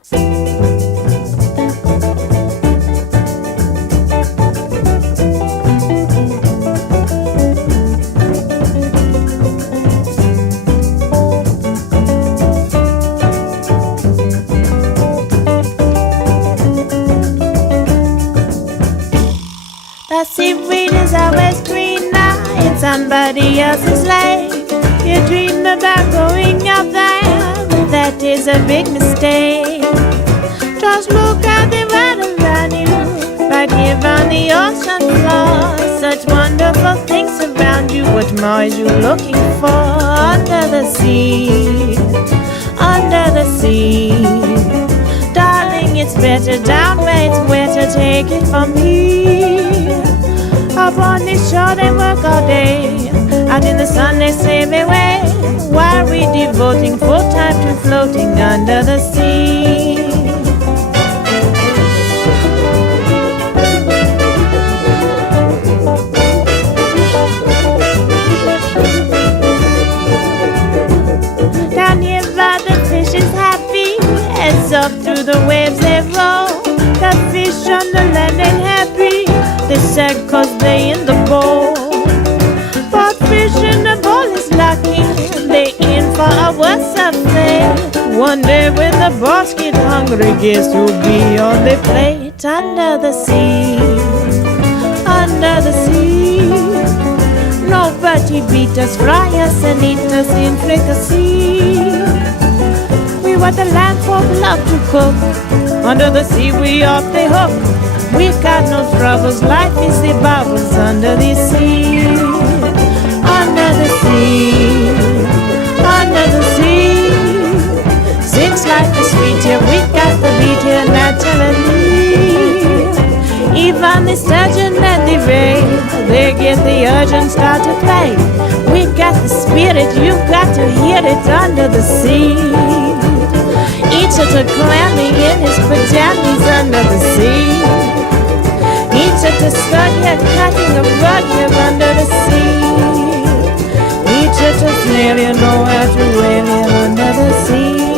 The seaweed is always greener in somebody else's lake. You dream about going up there, but that is a big mistake. Just look at the world around you, right here on the ocean floor. Such wonderful things around you. What more is you looking for under the sea? Under the sea, darling, it's better down where it's wetter. Take it from me. Up on the shore they work all day, out in the sun they slave away, while we devoting full time to floating under the sea. Down here by the fish is happy, as up through the waves they roll. The fish on the land ain't happy, they sad cause they in the bowl. But fish in the bowl is lucky, they in for a worse of fate. One day when the boss get hungry, guess who'll be on the plate? Under the sea, under the sea. Nobody beat us, fry us and eat us in fricassee. We what the land folk love to cook, under the sea we off the hook. We got no troubles, life is the bubbles under the sea. Under the sea, under the sea. Sings like the sweet here, we got the beat here naturally. Even the sturgeon and the ray, they get the urge and start to play. We got the spirit, you got to hear it under the sea. Each of the clammy in his pajamas under the sea. Each of the stud here cutting a rug here under the sea. Each of the snail you know how to whale here under the sea.